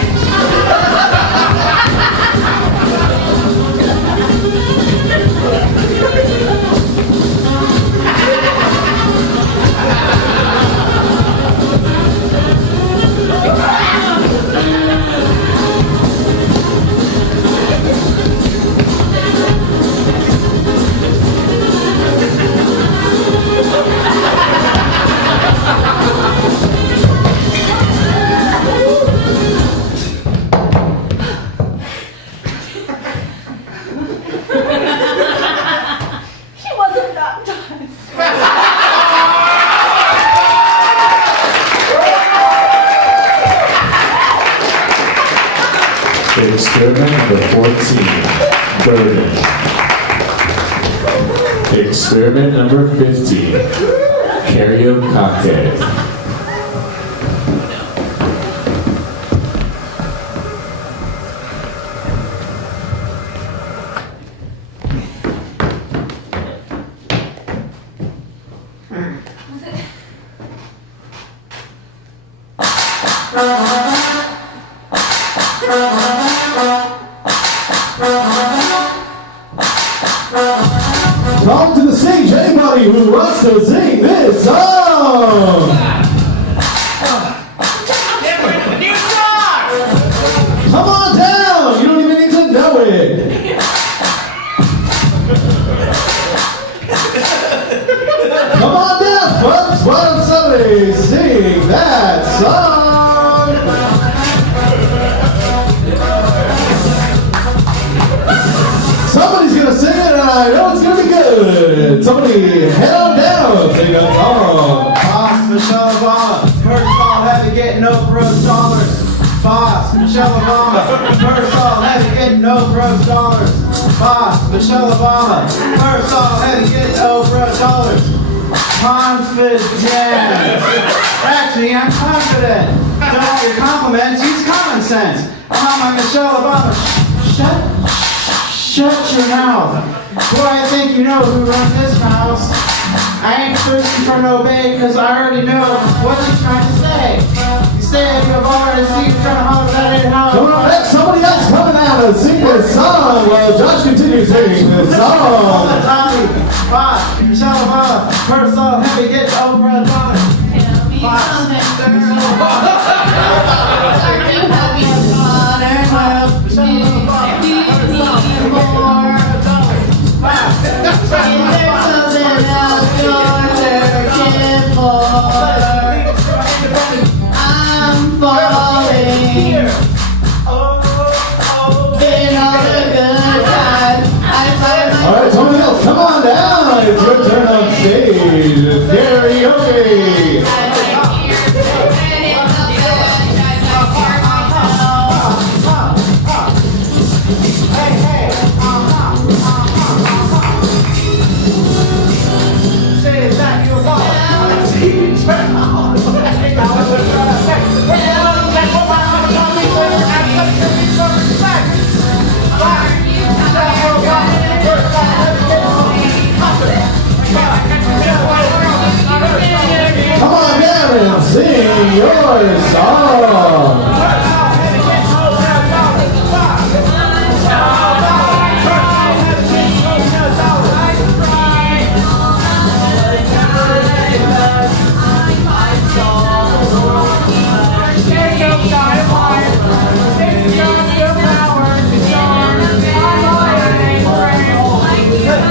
She wasn't baptized. Experiment number 14. Burden. Experiment number 15. Karaoke. Call to the stage anybody who wants to sing this song. New song! Come on down! You don't even need to know it! Come on down, folks! Why don't somebody sing that song? Somebody's gonna sing it, and I know it's gonna be good. Somebody head on down, sing that song. Boss, Michelle Obama. First of all, had to get no gross dollars. Boss, Michelle Obama. First of all, had to get no gross dollars. Boss, Michelle Obama. First of all, had to get no gross dollars. Confident. Actually, I'm confident. Don't want your compliments, use common sense. I'm my Michelle Obama. Shut your mouth. Boy, I think you know who runs this house. I ain't thirsty for no babe, cause I already know what you're trying to say. You say you've already seen you're trying to holler that ain't how Come on, let somebody else coming out and sing this song while Josh continues singing this song. Tommy, Boss, Michelle Obama, first off, let me get to Oprah and Bonnet. Tell me something, girl. Are you happy modern world? Do you need more? Is there something else you're searching for? I'm falling. Been all the good times. I find my Alright, somebody else, come on down. It's your turn on stage. It's karaoke. Come on down and sing your song.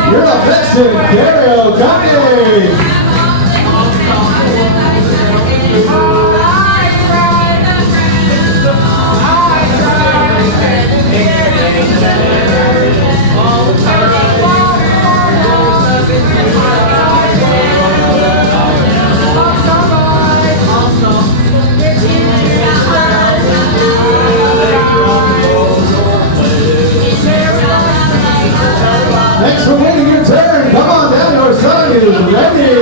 You're up next in karaoke. Thanks for waiting your turn. Come on down, your song is ready.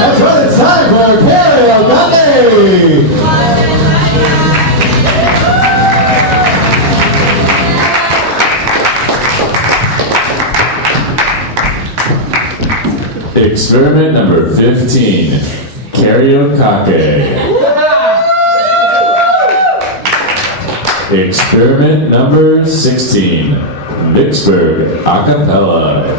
That's right, it's time for karaoke. Experiment number 15. Karaoke. Experiment number 16. Vicksburg a cappella.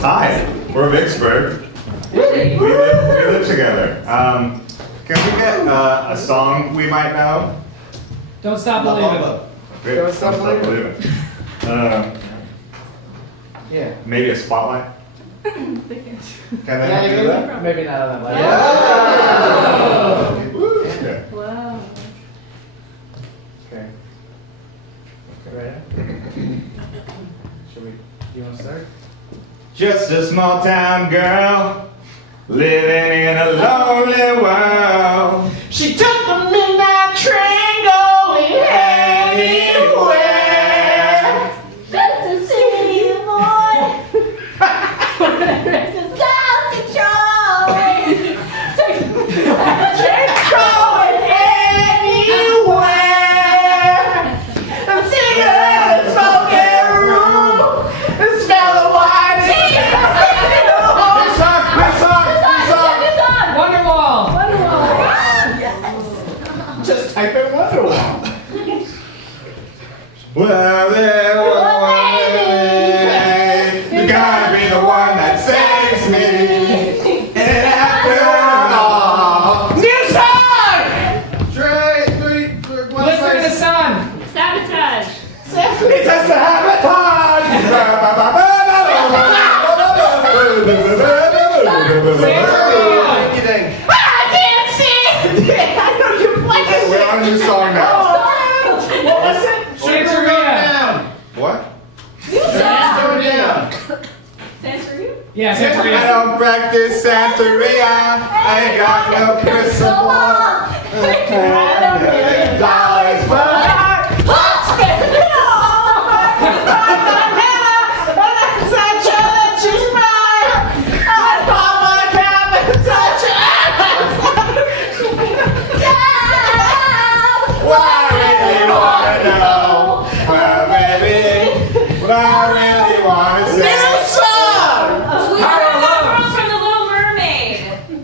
Hi, we're Vicksburg. We live together. Can we get a song we might know? Don't stop believing. Don't stop believing. Yeah. Maybe a spotlight. Can they do that? Maybe not on that level. Yeah. Okay. Wow. Okay. Right. Should we? You want to start? Just a small town girl living in a lonely world. She took the midnight train going anywhere. You gotta be the one that saves me. And after all, New song! Listen to the sun. Sabotage. It's a sabotage! I can't sing! I know you like it! We're on a new song now. What was it? Santeria. What? Santeria? Yeah, I Santeria. don't practice Santeria. I ain't got no crystal ball. $1,000,000, but Let's spend it all! And such a she's mine! I pop my cap and such a what I really wanna know, well, baby, what I really wanna say. New song! We heard that girl from The Little Mermaid.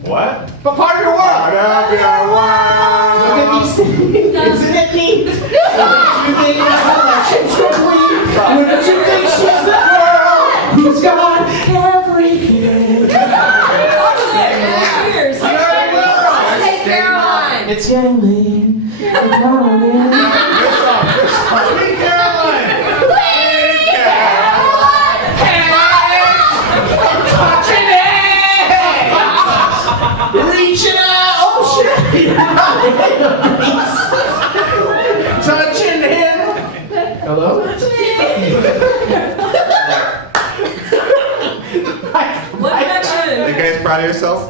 What? But part of your world! Part of your world. Isn't it neat? You think she's the girl who's got everything? Hey, Caroline. It's getting late. Sweet Caroline. Touching it! Reaching out! Oh shit! Touching him! Hello? What connection? You guys proud of yourself?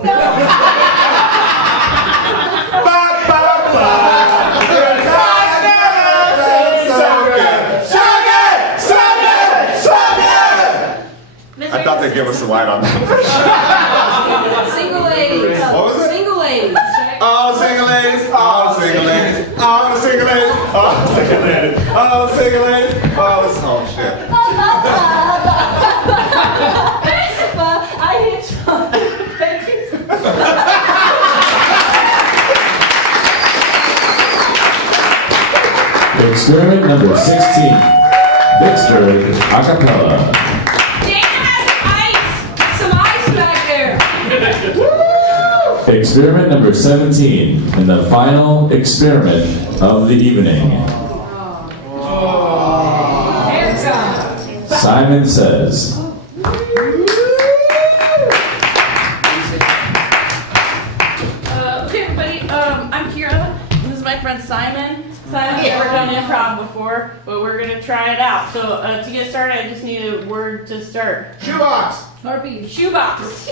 I thought they'd give us a light on that. Single ladies. What was it? Single ladies. All single ladies, all single ladies, all single ladies, all single ladies, all single ladies, all this whole shit. I hit Experiment number 16. Vicksburg acapella. some ice back there. Experiment number 17, and the final experiment of the evening. Simon says, Okay, everybody. I'm Kira. This is my friend Simon. Simon's never done improv before, but we're gonna try it out. So to get started, I just need a word to start. Shoebox. RP. Shoebox.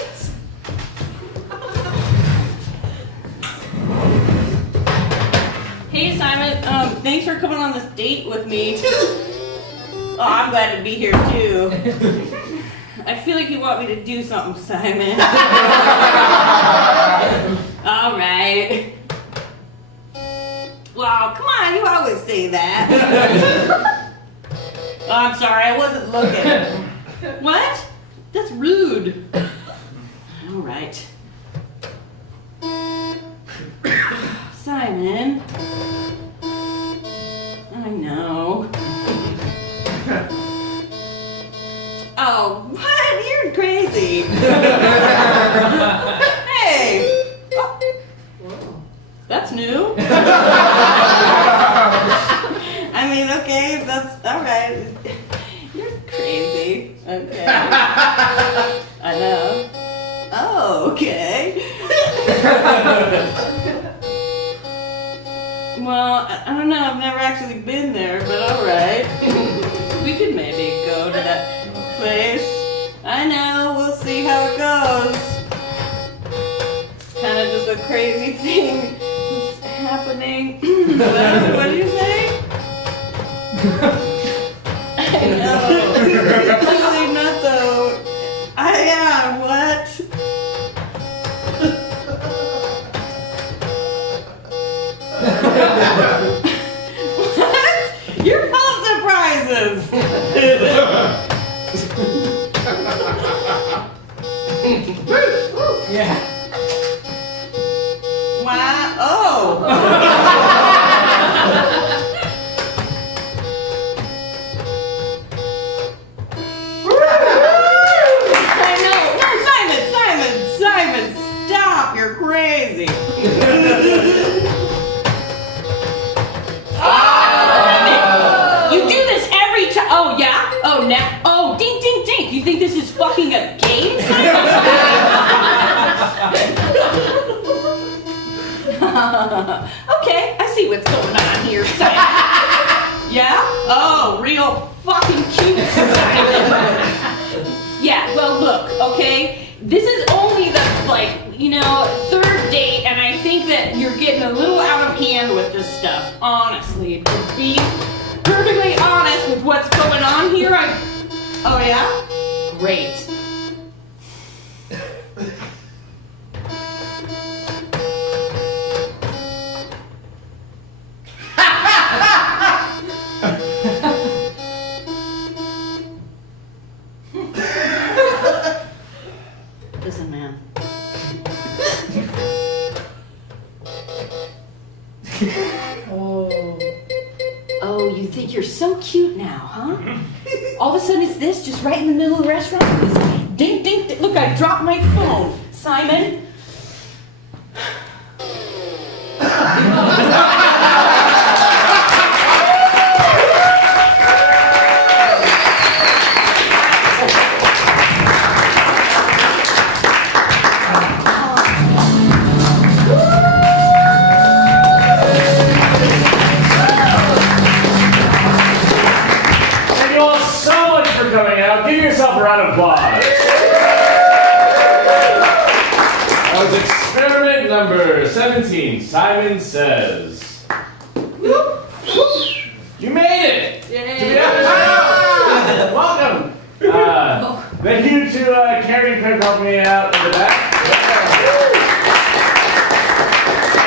Hey Simon, thanks for coming on this date with me. Oh, I'm glad to be here too. I feel like you want me to do something, Simon. All right. Well, come on, you always say that. Oh, I'm sorry, I wasn't looking. What? That's rude. All right. Simon. I know. Oh, what? You're crazy. Hey. Oh. That's new. I mean, okay, that's all right. You're crazy. Okay. I know. Oh, okay. Well, I don't know. I've never actually been there, but all right. We could maybe go to that place. I know. We'll see how it goes. It's kind of just a crazy thing that's happening. What do you say? I know. It's really not so. Yeah. What? What? You're full of surprises. Yeah. Wow. Oh. third date, and I think that you're getting a little out of hand with this stuff. Honestly, to be perfectly honest with what's going on here, oh yeah? Great. Listen, man. Oh, you think you're so cute now, huh? All of a sudden it's this, just right in the middle of the restaurant. This ding, ding, ding. Look, I dropped my phone. Simon? Thank you all so much for coming out. Give yourself a round of applause. That was experiment number 17. Simon Says. You made it! Yay. To the episode. Welcome. Thank you to Carrie and Craig for helping me out in the back.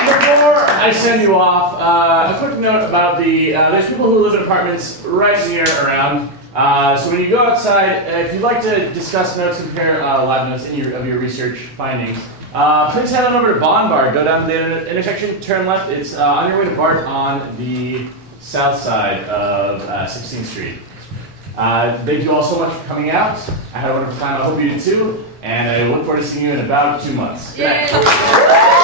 Before I send you off, a quick note about there's people who live in apartments right near around. So when you go outside, if you'd like to discuss notes, compare live notes of your research findings, please head on over to Bond Bar. Go down the intersection, turn left. It's on your way to BART on the south side of 16th Street. Thank you all so much for coming out. I had a wonderful time. I hope you did too. And I look forward to seeing you in about 2 months. Good night.